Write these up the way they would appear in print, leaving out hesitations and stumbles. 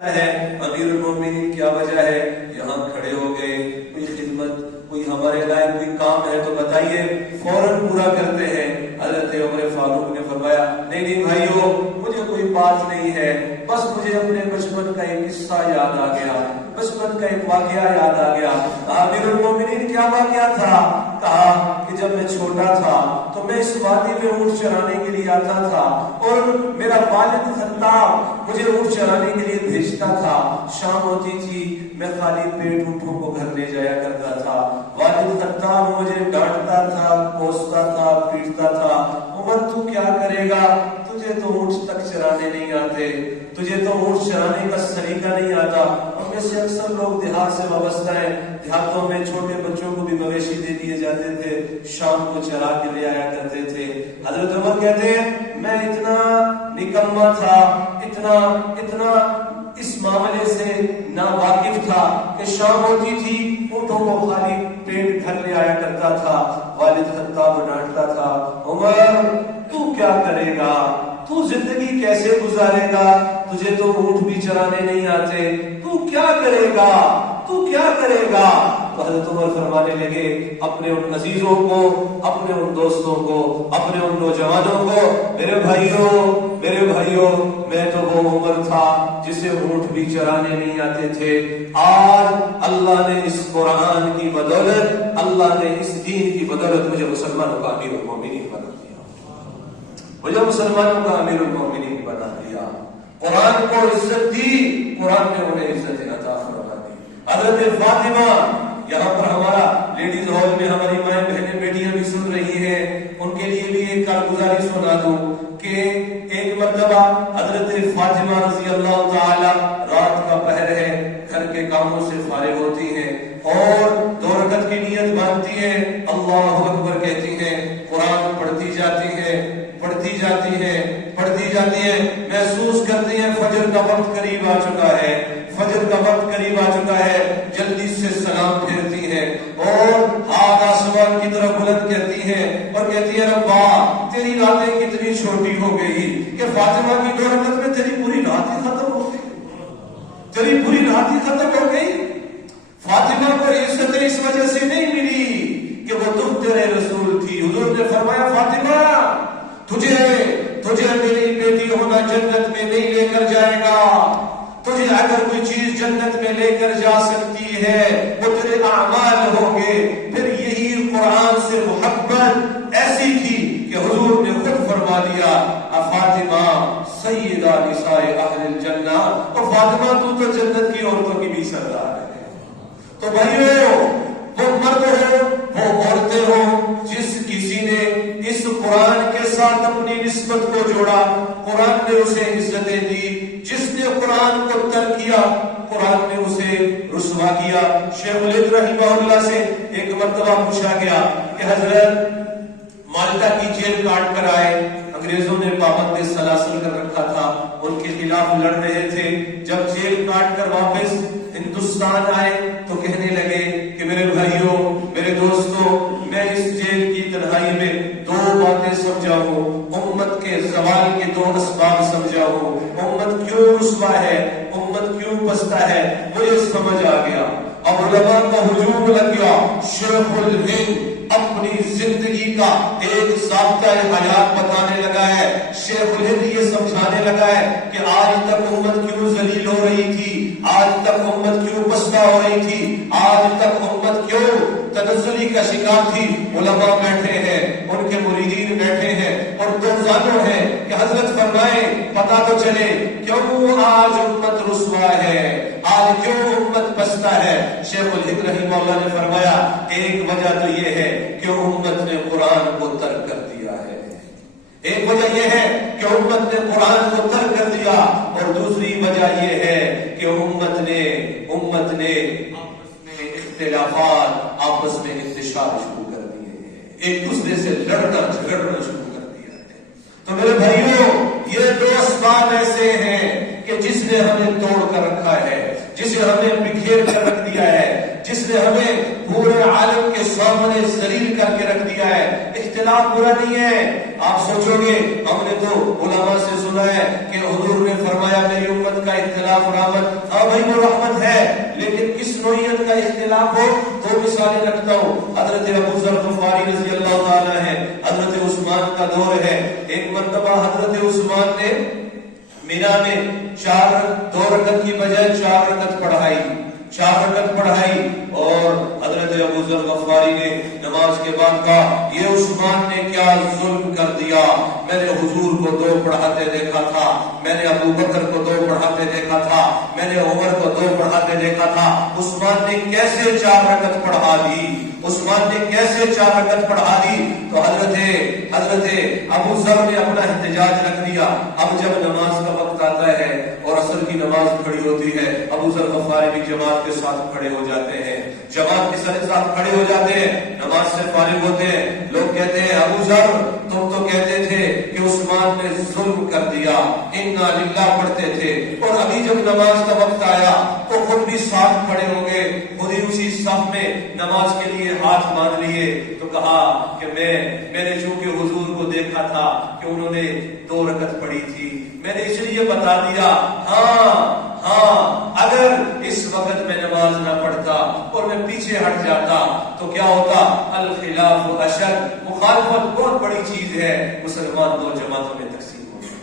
ہے امیر المومنین کیا وجہ ہے؟ یہاں کھڑے ہو گئے، کوئی خدمت، کوئی ہمارے لائق کوئی کام ہے تو بتائیے، فوراً پورا کرتے ہیں۔ حضرت عمر فاروق نے فرمایا نہیں بھائیو، مجھے کوئی بات نہیں ہے، بس مجھے اپنے بچپن کا ایک قصہ یاد آ گیا، بچپن کا ایک واقعہ یاد آ گیا۔ امیر المومنین کیا واقعہ تھا؟ کہا کہ جب میں چھوٹا تھا تو میں اس وادی میں اونٹ چرانے کے لیے آتا تھا، اور میرا والد خطاب مجھے اونٹ چرانے کے لیے بھیجتا تھا۔ شام ہوتی تھی، میں خالی پیٹ اونٹوں کو گھر لے جایا کرتا تھا۔ والد خطاب مجھے ڈانٹتا تھا، کوستا تھا، پیٹتا تھا، عمر تو کیا کرے گا، تجھے تو اونٹ تک چرانے نہیں آتے، تجھے تو اونٹ چرانے کا سلیقہ نہیں آتا۔ ہم میں سے اکثر لوگ دیہات سے وابستہ ہیں، دیہاتوں میں چھوٹے بچوں کو بھی مویشی دے دیے جاتے تھے، شام کو چرا کے لے آیا کرتے تھے۔ حضرت عمر کہتے ہیں میں اتنا نکما تھا، اتنا اس معاملے سے ناواقف تھا کہ شام ہوتی تھی اونٹوں کو خالی پیٹ گھر لے آیا کرتا تھا۔ والد خطاب ڈانٹتا تھا، عمر تو کیا کرے گا، تو زندگی کیسے گزارے گا، تجھے تو اونٹ بھی چرانے نہیں آتے، تو کیا کرے گا، تو کیا کرے گا۔ تو حضرت عمر فرمانے لگے اپنے ان عزیزوں کو، اپنے ان دوستوں کو، اپنے ان نوجوانوں کو، میرے بھائیوں میں تو وہ عمر تھا جسے اونٹ بھی چرانے نہیں آتے تھے۔ آج اللہ نے اس قرآن کی بدولت، اللہ نے اس دین کی بدولت مجھے مسلمانوں کا امیر المومنین بنا دیا، مجھے مسلمانوں کا امیر المومنین بنا دیا۔ قرآن کو عزت دی، قرآن نے انہیں عزت عطا فرما دی۔ حضرت فاطمہ، یہاں پر ہمارا لیڈیز ہال میں ہماری مائیں بہنیں بیٹیاں بھی سن رہی ہیں، ان کے لیے بھی ایک کارگزاری سنا دوں کہ ایک مرتبہ حضرت فاطمہ رضی اللہ تعالی، رات کا پہر ہے، گھر کے کاموں سے فارغ ہوتی ہیں اور 2 رکعت کی نیت باندھتی ہیں، اللہ اکبر کہتی ہیں، قرآن پڑھتی جاتی ہیں، محسوس کرتی ہیں فجر کا وقت قریب آ چکا ہے، جلدی سے سلام پھیرتی ہیں اور ہاتھ آسمان کی طرف بلند کرتی ہیں اور کہتی ہے ربا تیری راتیں کتنی چھوٹی ہو گئی کہ فاطمہ کی 2 رکعت میں تیری پوری رات ہی ختم ہو گئی۔ فاطمہ کو عزت اس وجہ سے نہیں ملی کہ وہ تم تیرے رسول تھی۔ حضور نے فرمایا فاطمہ تجھے میری بیٹی ہونا جنت میں نہیں لے کر جائے گا، تجھے اگر کوئی چیز جنت میں لے کر جا سکتی ہے وہ تیرے اعمال ہوں گے۔ پھر یہی قرآن سے محبت ایسی تھی کہ حضور نے خود فرما دیا فاطمہ سیدہ نساء اہل الجنہ، اور فاطمہ تو جنت کی عورتوں کی بھی سردار ہے۔ تو بھائیو، وہ مرد ہو، وہ عورتیں ہو، جس کسی نے اس قرآن کے ساتھ اپنی نسبت کو جوڑا، قرآن نے اسے عزتیں دی، جس نے قرآن کو ترک کیا قرآن نے اسے رسوا کیا۔ شیخ الہند رحمہ اللہ سے ایک مرتبہ پوچھا گیا کہ حضرت مالٹا کی جیل کاٹ کر آئے، انگریزوں نے پابند سلاسل کر رکھا تھا، ان کے خلاف لڑ رہے تھے، جب جیل کاٹ کر واپس ہندوستان آئے تو کہنے لگے کہ میرے بھائیوں، میرے دوستوں، میں اس جیل کی تنہائی میں 2 باتیں سمجھا ہوں، امت کے زوال کے 2 اسباب سمجھا ہوں، امت کیوں رسوا ہے، امت کیوں پستا ہے، مجھے سمجھ آ گیا۔ اب علماء کا ہجوم لگ گیا، شیخ الہند اپنی زندگی کا ایک ضابطہ حیات بتانے لگا ہے، شیخ الہند یہ سمجھانے لگا ہے کہ آج تک امت کیوں ذلیل ہو رہی تھی، آج تک امت کیوں پستہ ہو رہی تھی، آج تک امت کیوں تنزلی کا شکار تھی۔ علماء بیٹھے ہیں، ان کے مریدین بیٹھے ہیں اور دوزانوں ہیں کہ حضرت فرمائے پتہ تو چلے کیوں آج امت رسوا ہے، آج کیوں امت پستہ ہے۔ شیخ الہند رحمہ اللہ نے فرمایا ایک وجہ تو یہ ہے کہ امت نے قرآن کو ترک کر دیا ہے، ایک وجہ یہ ہے کہ امت نے قرآن کو ترک کر دیا، اور دوسری وجہ یہ ہے کہ امت نے آپس میں اختلافات، آپس میں انتشار شروع کر دیے ہیں، ایک دوسرے سے لڑنا جھگڑنا شروع کر دیا ہے۔ تو میرے بھائیوں، یہ 2 اسباب ایسے ہیں کہ جس نے ہمیں توڑ کر رکھا ہے، جسے ہمیں بکھیر کر رکھ دیا ہے، جس نے ہمیں پورے عالم کے سامنے ذلیل کر کے رکھ دیا ہے۔ اختلاف برا نہیں ہے. آپ سوچو گے ہم نے تو علماء سے سنا ہے کہ حضور نے فرمایا میری امت کا اختلاف رحمت. ہاں بھائی وہ رحمت ہے, لیکن کس نوعیت کا اختلاف ہو. دو مثالیں رکھتا ہوں. حضرت ابو ذر غفاری رضی اللہ تعالی ہے, حضرت عثمان کا دور ہے. ایک مرتبہ حضرت عثمان نے مینا میں 2 رکعت کی بجائے 4 رکعت پڑھائی اور حضرت ابو ذر غفاری نے نماز کے بعد کہا یہ عثمان نے کیا ظلم کر دیا. میں نے حضور کو 2 پڑھاتے دیکھا تھا, میں نے ابو بکر کو 2 پڑھاتے دیکھا تھا, میں نے عمر کو 2 پڑھاتے دیکھا تھا. عثمان نے کیسے 4 رکعت پڑھا دی, عثمان نے کیسے 4 رکعت پڑھا دی. تو حضرت ابو ذر نے اپنا احتجاج رکھ دیا. اب جب نماز کا وقت آتا ہے اور عصر کی نماز کھڑی ہوتی ہے, ابو ذر غفاری بھی جماعت کے ساتھ کھڑے ہو جاتے ہیں, جماعت کے ساتھ کھڑے ہو جاتے ہیں, نماز سے فارغ ہوتے ہیں. لوگ کہتے ہیں ابو ذر تم تو کہتے تھے کہ عثمان نے ظلم کر دیا, انا للہ پڑھتے تھے, اور ابھی جب نماز کا وقت آیا تو خود بھی ساتھ کھڑے ہو گئے, خود ہی اسی صف میں نماز کے لیے ہاتھ باندھ لیے. تو کہا کہ میں نے چونکہ حضور کو دیکھا تھا کہ انہوں نے 2 رکعت پڑھی تھی, میں نے اس لیے بتا دیا. ہاں اگر اس وقت میں نماز نہ پڑھتا اور میں پیچھے ہٹ جاتا تو کیا ہوتا. الخلاف اشد, مخالفت بہت بڑی چیز ہے. مسلمان 2 جماعتوں میں تقسیم ہو جاتے,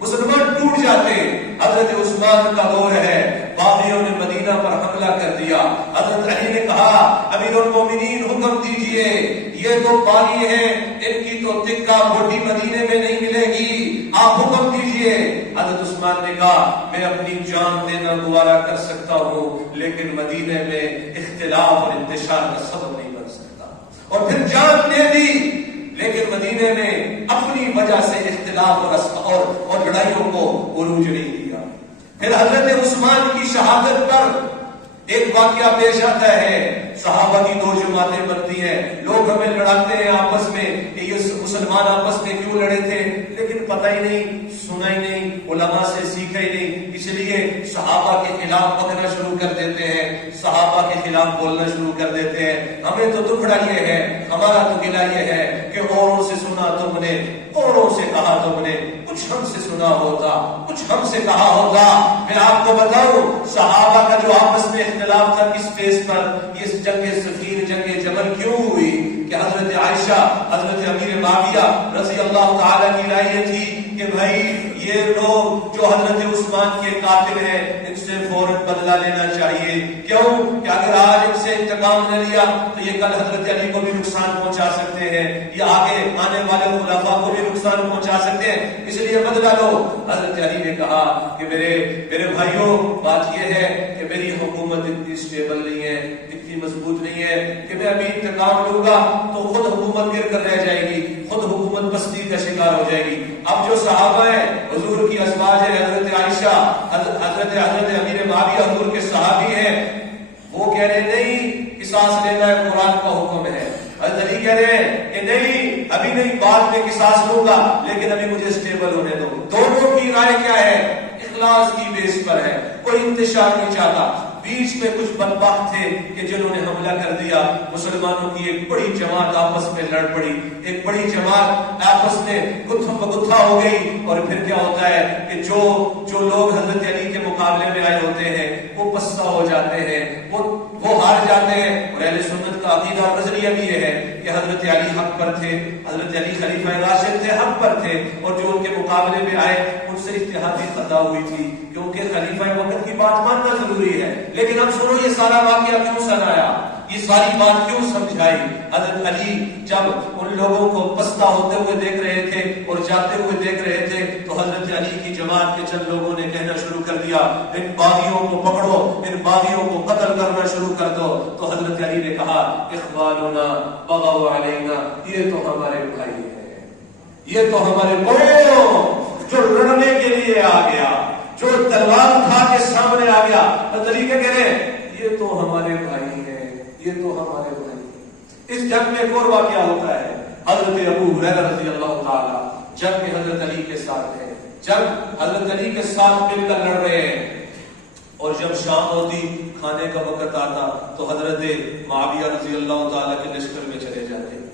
مسلمان ٹوٹ جاتے. حضرت عثمان کا دور ہے, باغیوں نے مدینہ پر حملہ کر دیا. حضرت علی نے کہا امیر المومنین حکم دیجئے, یہ تو باغی ہیں, ان کی تو تکہ بوٹی مدینے میں نہیں ملے گی, آپ حکم دیجئے. حضرت عثمان نے کہا میں اپنی جان دینا گوارا کر سکتا ہوں, لیکن مدینے میں اختلاف اور انتشار کا سبب نہیں بن سکتا. اور پھر جان دے دی, لیکن مدینے میں اپنی وجہ سے اختلاف اور لڑائیوں کو عروج نہیں دیا. پھر حضرت عثمان کی شہادت پر ایک واقعہ پیش آتا ہے. صحابہ کی 2 جماعتیں بنتی ہیں, لوگ ہمیں لڑاتے ہیں آپس میں کہ یہ مسلمان آپس میں کیوں لڑے تھے, لیکن پتہ ہی نہیں, سنا ہی نہیں, علماء سے سیکھا ہی نہیں. اس لیے صحابہ کے خلاف بکنا شروع کر دیتے ہیں, صحابہ کے خلاف بولنا شروع کر دیتے ہیں. ہمیں تو دکھڑا یہ ہے, ہمارا تو گلہ یہ ہے کہ اوروں سے سنا تم نے, اوروں سے کہا تم نے, کچھ ہم سے سنا ہوتا, کچھ ہم سے کہا ہوتا. میں آپ کو بتاؤں صحابہ کا جو آپس میں اختلاف تھا کس بیس پر, یہ جنگ صفین جنگ جمل کیوں ہوئی کہ حضرت عائشہ حضرت امیر معاویہ رضی اللہ تعالی کی رائے تھی کہ بھائی یہ لوگ جو حضرت عثمان کے قاتل ہیں ان سے فوراً بدلہ لینا چاہیے. کیوں کہ اگر آج ان سے انتقام نہ لیا تو یہ کل حضرت علی کو بھی نقصان پہنچا سکتے ہیں, یہ آگے آنے والے خلفاء کو بھی نقصان پہنچا سکتے ہیں, اس لیے بدلہ لو. حضرت علی نے کہا کہ میرے بھائیوں بات یہ ہے کہ میری حکومت اتنی سٹیبل نہیں ہے, اتنی مضبوط نہیں ہے کہ میں ابھی انتقام لوں گا تو خود حکومت گر کر رہ جائے گی, خود حکومت پستی کا شکار ہو جائے گی. اب جو صحابہ ہیں حضور کی ازواج ہے, حضرت عائشہ, حضرت امیر معاویہ حضور کے صحابی ہیں, وہ کہہ رہے نہیں قصاص لینا ہے, قرآن کا حکم ہے. حضرت علی کہہ رہے ہیں کہ نہیں ابھی نہیں, بعد میں قصاص لوں گا, لیکن ابھی مجھے سٹیبل ہونے دو. دونوں کی رائے کیا ہے, اخلاص کی بیس پر ہے, کوئی انتشار نہیں چاہتا. بیچ میں کچھ بدبخت تھے کہ جنہوں نے حملہ کر دیا. مسلمانوں کی ایک بڑی جماعت آپس میں لڑ پڑی, ایک بڑی جماعت آپس میں گتھا ہو گئی. اور پھر کیا ہوتا ہے کہ جو لوگ حضرت علی کے مقابلے میں آئے ہوتے ہیں وہ پستہ ہو جاتے ہیں, وہ ہار جاتے ہیں. اور اہل سنت کا عقیدہ اور نظریہ بھی یہ ہے کہ حضرت علی حق پر تھے, حضرت علی خلیفہ راشد تھے, حق پر تھے, اور جو ان کے مقابلے میں آئے ان سے اجتہادی خطا ہوئی تھی, کیونکہ خلیفہ وقت کی بات ماننا ضروری ہے. لیکن اب سنو یہ سارا واقعہ کیوں سنایا, یہ ساری بات کیوں سمجھائی. حضرت علی جب ان لوگوں کو پستہ ہوتے ہوئے دیکھ رہے تھے اور جاتے ہوئے دیکھ رہے تھے تو حضرت علی کی جماعت کے چند لوگوں نے کہنا شروع کر دیا ان باغیوں کو پکڑو, ان باغیوں کو قتل کرنا شروع کر دو. تو حضرت علی نے کہا اخواننا بغوا علینا, یہ تو ہمارے بھائی ہیں, یہ تو ہمارے قوم جو لڑنے کے لیے آ گیا, جو تلوار اٹھا کے سامنے آ گیا. حضرت علی کہہ رہے ہیں یہ تو ہمارے بھائی ہیں, یہ تو ہمارے بھائی ہیں. اس جنگ میں ایک اور واقعہ ہوتا ہے. حضرت ابو ہریرہ رضی اللہ تعالی جنگ میں حضرت علی کے ساتھ ہے, جنگ حضرت علی کے ساتھ مل کر لڑ رہے ہیں. اور جب شام ہوتی, کھانے کا وقت آتا تو حضرت معاویہ رضی اللہ تعالی کے لشکر میں چلے جاتے.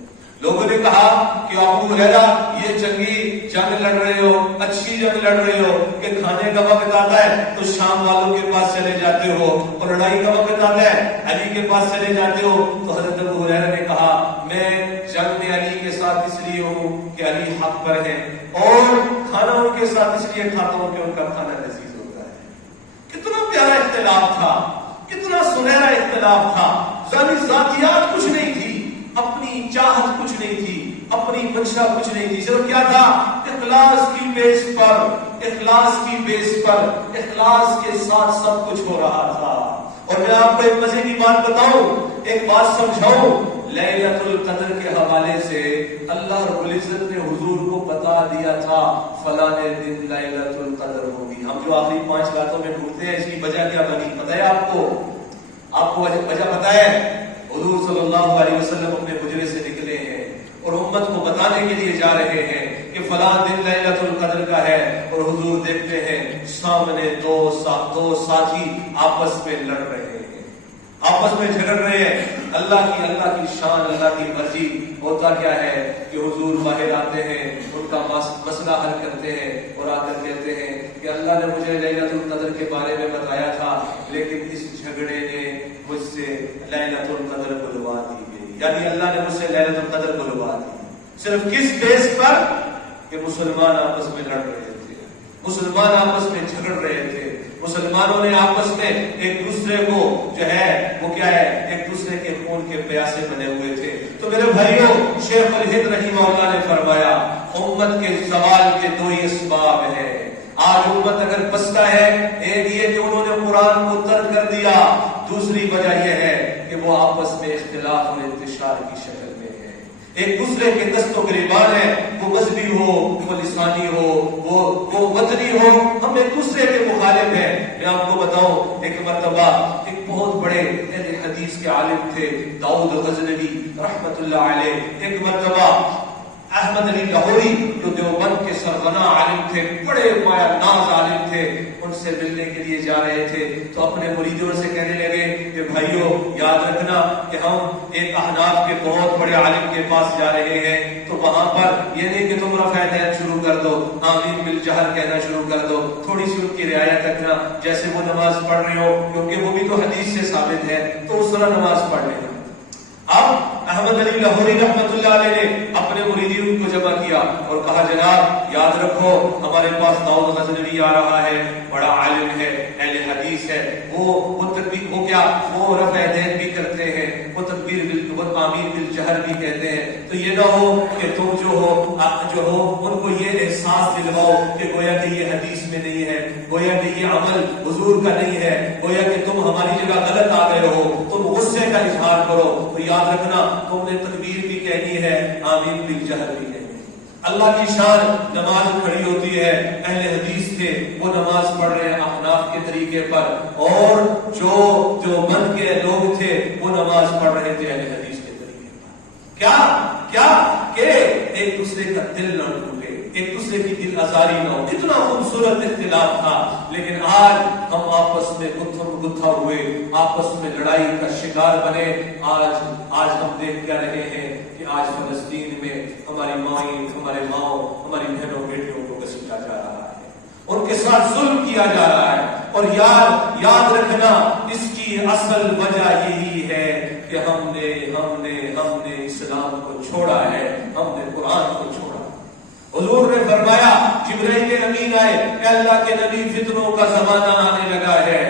لوگوں نے کہا کہ ابو ہریرہ یہ چنگی جنگ لڑ رہے ہو، اچھی جنگ لڑ رہے ہو کہ کھانے کا وقت آتا ہے تو شام والوں کے پاس چلے جاتے ہو، اور لڑائی کا وقت آتا ہے علی کے پاس چلے جاتے ہو۔ تو حضرت ابو ہریرہ نے کہا میں جنگ میں علی کے ساتھ اس لیے ہوں کہ علی حق پر ہے، اور کھانا ان کے ساتھ اس لیے کھاتا ہوں کہ ان کا کھانا لذیذ ہوتا ہے۔ کتنا پیارا اختلاف تھا، کتنا سنہرا اختلاف تھا، ذاتیات کچھ نہیں تھی، اپنی چاہت کچھ نہیں تھی، اپنی منشا کچھ نہیں تھی، صرف کیا تھا؟ اخلاص کی بیس پر، اخلاص کی بیس پر، اخلاص کے ساتھ سب کچھ ہو رہا تھا۔ اور میں آپ کو ایک مزے کی بات بتاؤں، ایک بات سمجھاؤں، لیلۃ القدر کے حوالے سے اللہ رب العزت نے حضور کو بتا دیا تھا فلاں دن لیلۃ القدر ہوگی۔ ہم جو آخری 5 راتوں میں ڈھونڈتے ہیں، اس کی وجہ کیا بنی پتہ ہے آپ کو؟ آپ کو وجہ پتہ ہے؟ حضور صلی اللہ علیہ وسلم اپنے حجرے سے نکلے ہیں اور امت کو بتانے کے لیے جا رہے ہیں کہ فلاں دن لیلۃ القدر کا ہے، اور حضور دیکھتے ہیں سامنے دو ساتھی آپس میں لڑ رہے ہیں، آپس میں جھگڑ رہے ہیں۔ اللہ کی شان، اللہ کی مرضی، ہوتا کیا ہے کہ حضور باہر آتے ہیں، ان کا مسئلہ حل کرتے ہیں اور آ کر کہتے ہیں کہ اللہ نے مجھے لیلۃ القدر کے بارے میں بتایا تھا، لیکن اس جھگڑے نے مجھ سے لیلۃ القدر بلوا دی گئی، یعنی اللہ نے مجھ سے لیلۃ القدر بلوا دی۔ صرف کس بیس پر؟ کہ مسلمان آپس میں لڑ رہے تھے، مسلمان آپس میں جھگڑ رہے تھے، مسلمانوں نے آپس میں ایک دوسرے کو جو ہے وہ کیا ہے، ایک دوسرے کے خون کے پیاسے بنے ہوئے تھے۔ تو میرے بھائیوں، شیخ الہند رحمہ اللہ نے فرمایا امت کے زوال کے 2 ہی اسباب ہیں۔ آج امت اگر بستا ہے، ایک یہ کہ انہوں نے قرآن کو ترک کر دیا، دوسری وجہ یہ ہے کہ وہ آپس میں اختلاف اور انتشار کی شکل میں ہے، ایک دوسرے کے دست و گریبان ہے، وہ مذہبی ہو، وہ لسانی ہو، وہ وطنی ہو، ہم ایک دوسرے کے مخالف ہیں۔ میں آپ کو بتاؤں، ایک مرتبہ ایک بہت بڑے اہل حدیث کے عالم تھے داؤد غزنوی رحمت اللہ علیہ، ایک مرتبہ احمد علی لاہوری جو دیوبند کے سرغنہ عالم تھے، بڑے مایا ناز عالم تھے، ان سے ملنے کے لیے جا رہے تھے تو اپنے مریدوں سے کہنے لگے کہ بھائیو یاد رکھنا کہ ہم ایک احناف کے بہت بڑے عالم کے پاس جا رہے ہیں، تو وہاں پر یہ نہیں کہ تم رفع یدین شروع کر دو، آمین بالجہر کہنا شروع کر دو، تھوڑی سی ان کی رعایت رکھنا، جیسے وہ نماز پڑھ رہے ہو، کیونکہ وہ بھی تو حدیث سے ثابت ہے، تو اس طرح نماز پڑھ لینا۔ اب احمد علی لاہوری رحمت اللہ علیہ نے اپنے مریدین کو جمع کیا اور کہا جناب یاد رکھو ہمارے پاس داؤد غزنوی آ رہا ہے، بڑا عالم ہے، اہل حدیث ہے، وہ تکبیر ہو گیا، وہ رفع یدین بھی کرتے ہیں، وہ تکبیر آمین بالجہر بھی کہتے ہیں، تو یہ نہ ہو کہ تم جو ہو ان کو یہ احساس دلواؤ کہ گویا کہ یہ حدیث میں نہیں ہے، گویا کہ یہ عمل حضور کا نہیں ہے، گویا کہ تم ہماری جگہ غلط آ گئے ہو، تم غصے کا اظہار کرو، تو یاد رکھنا تم نے تکبیر بھی کہنی ہے، آمین بالجہر بھی کہنی ہے۔ اللہ کی شان، نماز کھڑی ہوتی ہے، اہل حدیث تھے وہ نماز پڑھ رہے ہیں احناف کے طریقے پر، اور جو من کے لوگ تھے وہ نماز پڑھ رہے تھے اہل حدیث کے طریقے پر۔ کیا کہ ایک دوسرے کا دل نہ ٹوٹے، ایک دوسرے کی دل آزاری نہ ہو، اتنا خوبصورت اختلاف تھا، لیکن آج ہم آپس میں گتھا ہوئے، آپس میں لڑائی کا شکار بنے۔ آج ہم دیکھ کیا رہے ہیں کہ آج فلسطین میں ہماری مائیں، ہمارے ماؤں، ہماری بہنوں بیٹیوں کو گھسیٹا جا رہا ہے، ان کے ساتھ ظلم کیا جا رہا ہے، اور یاد رکھنا اس کی اصل وجہ یہی ہے کہ ہم نے اسلام کو چھوڑا ہے، ہم نے قرآن کو چھوڑا۔ حضور نے فرمایا جبرائیل امین آئے کہ اللہ کے نبی فتنوں کا زمانہ آنے لگا ہے،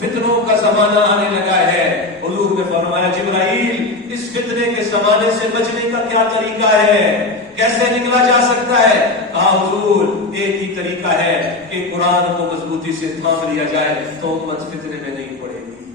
فتنوں کا زمانہ آنے لگا ہے۔ حضور نے فرمایا جبرائیل اس فتنے کے زمانے سے بچنے کا کیا طریقہ ہے، کیسے نکلا جا سکتا ہے؟ کہا حضور ایک ہی طریقہ ہے کہ قرآن کو مضبوطی سے تھام لیا جائے تو امت فتنے میں نہیں پڑے گی۔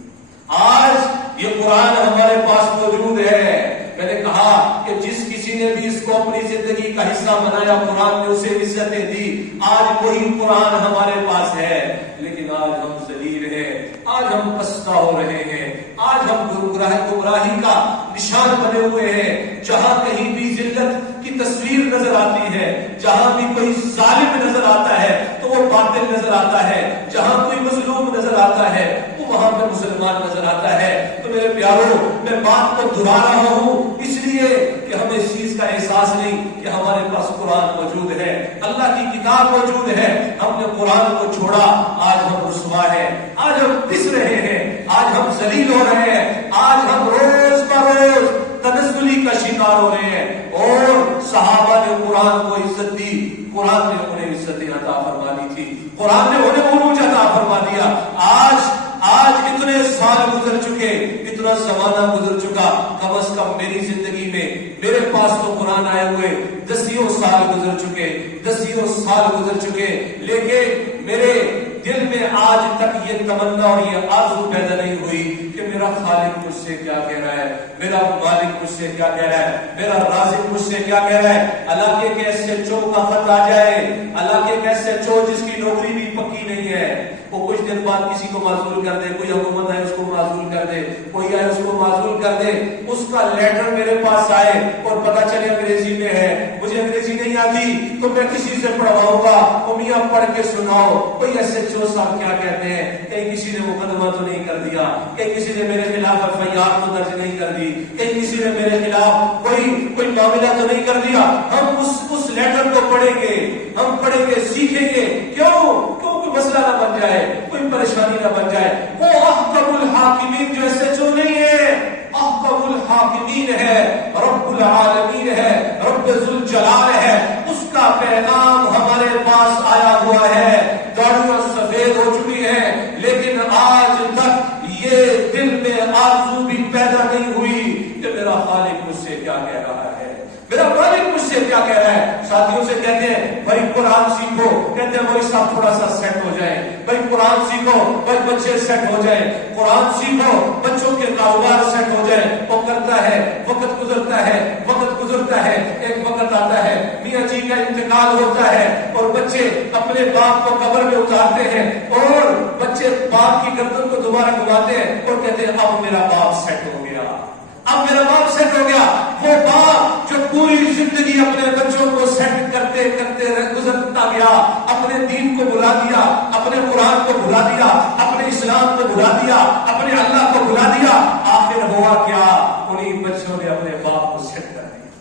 آج یہ قرآن ہمارے پاس موجود ہے، میں نے کہا کہ جس کسی نے بھی اس کو اپنی زندگی کا حصہ بنایا، قرآن نے اسے عزتیں دی، آج وہی قرآن ہمارے پاس ہے، لیکن آج ہم ذلیل ہیں، آج ہم پستہ ہو رہے ہیں، آج ہم گمراہی کا نشان بنے ہوئے ہیں۔ جہاں کہیں بھی ذلت کی تصویر نظر آتی ہے، جہاں بھی کوئی ظالم نظر آتا ہے تو وہ باطل نظر آتا ہے، جہاں کوئی مظلوم نظر آتا ہے وہاں پہ مسلمان نظر آتا ہے۔ تو میرے پیاروں، میں بات کو دہرا رہا ہوں اس لیے کہ ہمیں اس چیز کا کہ ہمارے پاس قرآن موجود ہے، اللہ کی کتاب موجود ہے، ہم نے قرآن کو چھوڑا، آج ہم رسوا ہیں، آج ہم پس رہے ہیں، آج ہم ذلیل ہو رہے ہیں، آج ہم روز بروز تنزلی کا شکار ہو رہے ہیں۔ اور صحابہ نے قرآن کو عزت دی، قرآن نے انہیں عزت عطا فرما دی تھی، قرآن نے انہیں عروج عطا فرما دیا۔ آج اتنے سال گزر چکے، اتنا زمانہ گزر چکا، کم از کم میری زندگی میں میرے پاس تو قرآن آئے ہوئے 10 سال گزر چکے، 10 سال گزر چکے، لیکن میرے دل میں آج تک یہ تمنا اور یہ آرزو پیدا نہیں ہوئی کہ میرا خالق مجھ سے کیا کہہ رہا ہے، میرا مالک مجھ سے کیا کہہ رہا ہے، میرا رازق مجھ سے کیا کہہ رہا ہے۔ اللہ کے ایسے چو کا خط آ جائے، اللہ کے ایسے چو جس کی نوکری بھی پکی نہیں ہے، وہ کچھ دن بعد کسی کو معزول کر دے، کوئی حکومت ہے اس کو معزول کر دے، کوئی ہے اس کو معزول کر دے، اس کا لیٹر میرے پاس آئے اور پتہ چلے انگریزی میں ہے، مجھے انگریزی نہیں آتی تو میں کسی سے پڑھواؤں گا، وہ میاں پڑھ کے سناؤ۔ کوئی ایسے چو صاحب کیا کہتے ہیں، کہیں کسی نے مقدمہ تو نہیں کر دیا، کہیں کسی نے میرے خلاف FIR تو درج نہیں کر دی، کہیں کسی نے میرے خلاف کوئی معاملہ تو نہیں کر دیا۔ ہم اس لیٹر کو پڑھیں گے، ہم پڑھیں گے، سیکھیں گے، کیوں کوئی مسئلہ نہ بن جائے، کوئی پریشانی نہ بن جائے۔ وہ احکم الحاکمین جو ایسے جو نہیں ہے، احکم الحاکمین ہے، رب العالمین ہے، رب ذوالجلال ہے، اس کا پیغام ہمارے پاس آیا ہوا ہے۔ داڑیاں سفید ہو چکی ہیں، لیکن آج تک یہ دل میں آرزو بھی پیدا نہیں ہوئی کہ میرا خالق مجھ سے کیا کہہ رہا ہے، میرا مالک مجھ سے کیا کہہ رہا ہے۔ ساتھیوں سے کہتے ہیں بھائی قرآن سیکھو، کہتے ہیں وہی صاحب تھوڑا سا سیٹ ہو جائے، بھائی قرآن سیکھو، بھائی بچے سیٹ ہو جائیں، قرآن سیکھو بچوں کے کاروبار سیٹ ہو جائیں۔ وہ کرتا ہے، وقت گزرتا ہے، وقت گزرتا ہے، ایک وقت آتا ہے میاں جی کا انتقال ہوتا ہے اور بچے اپنے باپ کو قبر میں اتارتے ہیں اور بچے باپ کی گردن کو دوبارہ گھماتے ہیں اور کہتے ہیں اب میرا باپ سیٹ ہو گیا، اب میرا باپ سیٹ ہو گیا۔ وہ باپ جو پوری زندگی اپنے بچوں کو سیٹ کرتے کرتے گزرتا گیا، اپنے دین کو بھلا دیا، اپنے قرآن کو بھلا دیا، اپنے اسلام کو بھلا دیا، اپنے اللہ کو بھلا دیا، آخر ہوا کیا، انہیں بچوں نے اپنے باپ کو سیٹ کر دیا۔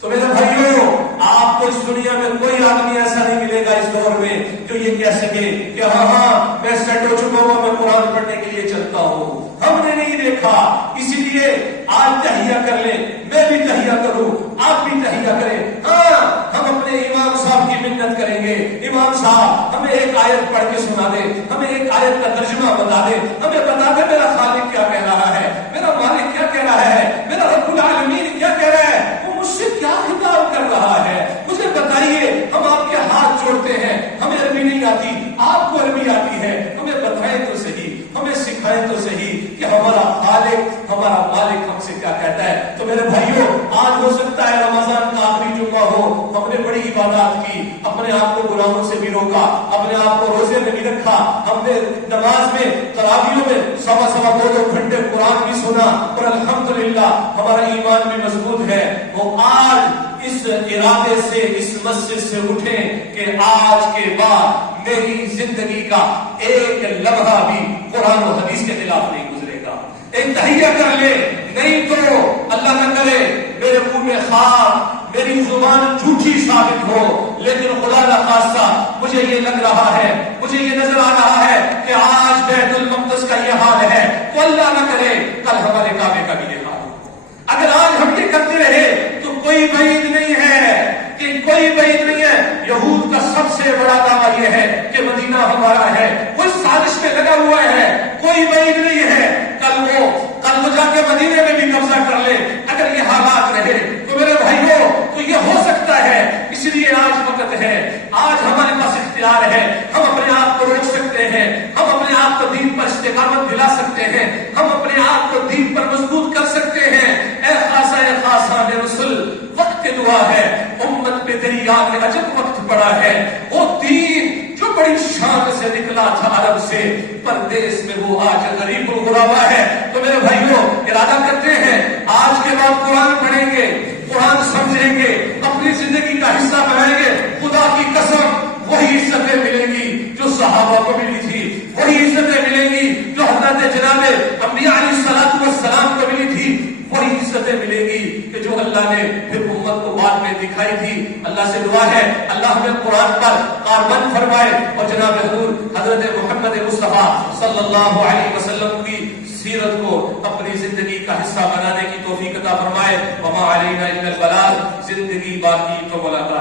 تو میرے بھائیوں، آپ کو اس دنیا میں کوئی آدمی ایسا نہیں ملے گا اس دور میں جو یہ کہہ سکے کہ ہاں میں سیٹ ہو چکا ہوں، میں قرآن پڑھنے کے لیے چلتا ہوں۔ ہم نے نہیں دیکھا، اسی لیے آج تہیہ کر لیں، میں بھی تہیہ کروں، آپ بھی تہیہ کریں۔ ہاں ہم اپنے امام صاحب کی منت کریں گے، امام صاحب ہمیں ایک آیت پڑھ کے سنا دے، ہمیں ایک آیت کا ترجمہ بتا دے، ہمیں بتا دے میرا خالق کیا کہہ رہا ہے، میرا مالک کیا کہہ رہا ہے، میرا رب العالمین کیا کہہ رہا ہے، وہ مجھ سے کیا خطاب کر رہا ہے، مجھے بتائیے۔ ہم آپ کے ہاتھ جوڑتے ہیں، ہمیں عربی نہیں آتی، آپ کو عربی آتی ہے، ہمیں بتائیں تو صحیح، ہمیں سکھائیں تو صحیح کہ ہمارا خالق، ہمارا مالک ہم سے کیا کہتا ہے۔ تو میرے بھائیوں، آج ہو سکتا ہے رمضان کا آخری جمعہ ہو، ہم نے بڑی عبادات کی، اپنے آپ کو گناہوں سے بھی روکا، اپنے آپ کو روزے میں بھی رکھا، ہم نے نماز میں تراویحوں میں سوا 2 گھنٹے قرآن بھی سنا اور الحمدللہ ہمارا ایمان بھی مضبوط ہے۔ وہ آج اس ارادے سے اس مسجد سے اٹھیں کہ آج کے بعد میری زندگی کا ایک لمحہ بھی قرآن و حدیث کے خلاف نہیں گزرے گا۔ ایک تہیہ کر لے، نہیں تو اللہ نہ کرے میرے منہ میں خار، میری زبان جھوٹی ثابت ہو، لیکن خدا نہ خواستہ مجھے یہ لگ رہا ہے، مجھے یہ نظر آ رہا ہے کہ آج بیت المقدس کا یہ حال ہے، تو اللہ نہ کرے کل ہمارے کعبے کا بھی یہ حال ہو۔ اگر آج ہم یہ کرتے رہے تو کوئی بعید نہیں ہے، کہ کوئی بعید نہیں ہے۔ یہود کا سب سے بڑا دعویٰ یہ ہے کہ مدینہ ہمارا ہے، کوئی سازش میں لگا ہوا ہے، کوئی بعید نہیں ہے کل وہ جا کے مدینے میں بھی قبضہ کر لے۔ اگر یہ حالات رہے تو میرے بھائیوں تو یہ ہو سکتا ہے، اس لیے آج وقت ہے، آج ہمارے پاس اختیار ہے، ہم اپنے آپ کو روک سکتے ہیں، ہم اپنے آپ کو دین پر استقامت دلا سکتے ہیں، ہم اپنے آپ کو دین پر مضبوط کر سکتے ہیں۔ اے خاصان رسول، وقت دعا ہے، امت پہ تیری یاد میں عجب وقت پڑا ہے۔ وہ دین جو بڑی شان سے نکلا تھا عرب سے، پردیس میں وہ آج غریب الغربا ہے۔ تو میرے بھائیوں، ارادہ کرتے ہیں آج کے بعد قرآن پڑھیں گے، قرآن سمجھیں گے، اپنی زندگی کا حصہ بنائیں گے۔ خدا کی قسم وہی عزتیں ملیں گی جو صحابہ کو ملی تھی، وہی عزتیں ملیں گی جو حضرت جناب انبیاء علیہ الصلوۃ والسلام کو ملی تھی، وہی عزتیں ملیں گی کہ جو اللہ نے پھر امت کو بعد میں دکھائی تھی. اللہ سے دعا ہے اللہ ہمیں قرآن پر کاربند فرمائے اور جناب حضور حضرت محمد مصطفیٰ صلی اللہ علیہ وسلم کی سیرت کو اپنی زندگی کا حصہ بنانے کی توفیق عطا فرمائے. وما علینا الا البلاغ. زندگی باقی تو ملاقات